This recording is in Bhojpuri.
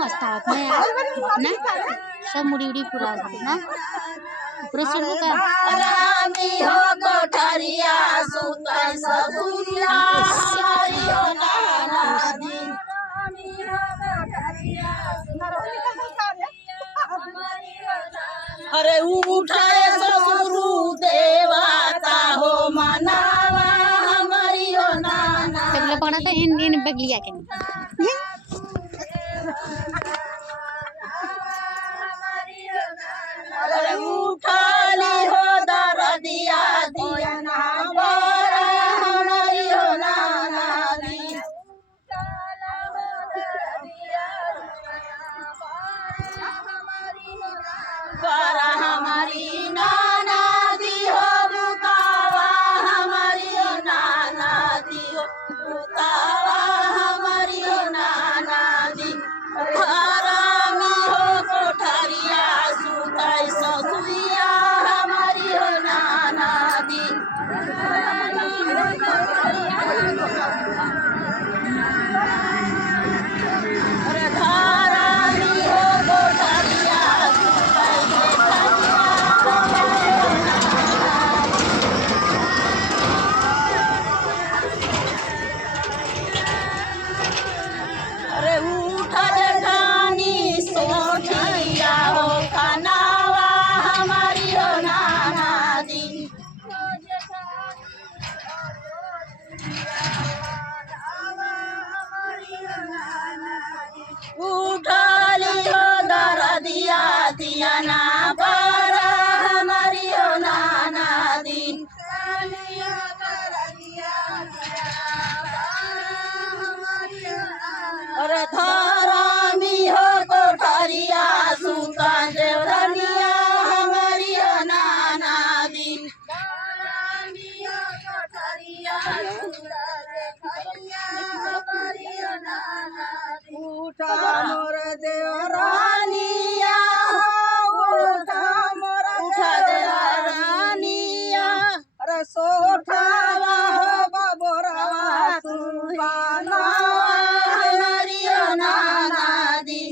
मस्त आहोत ना यार ना सब मुड़ी उड़ी पूरा होती ना ऊपर चढ़ो का रामी हो कोठरिया सुतै ससुरिया हमारी हो नानादी रामी हो कोठरिया अरे उठे ससुरु देवता हो मनावा हमारी हो नाना सब लोग पढ़ा तो इन बगलिया के अरे उठाली हो दरदिया दिया ना बरा हमारी हो नाना दी बरा हमारी नाना दी हो बुतावा हमारी हो नाना दी हो बुतावा हमारी हो नाना दी हरामी हो कोठरिया सुतै ससुरिया हमारी हो नाना दी अरे हरामी हो कोठरिया सुतै अरे उठा जेठानी सोठिया हो कनावा हमारी हो नाना दी उठाली हो दरदिया दिया ना बरा हमारी हो नाना दी अरे धरामी हो कोठरिया सुता देवरनिया हमारी हो नाना दी उठा मोर देवरानिया उठा देवरानिया अरे सोठावा हो बाबोरावा सुबाना हमारी हो नाना दी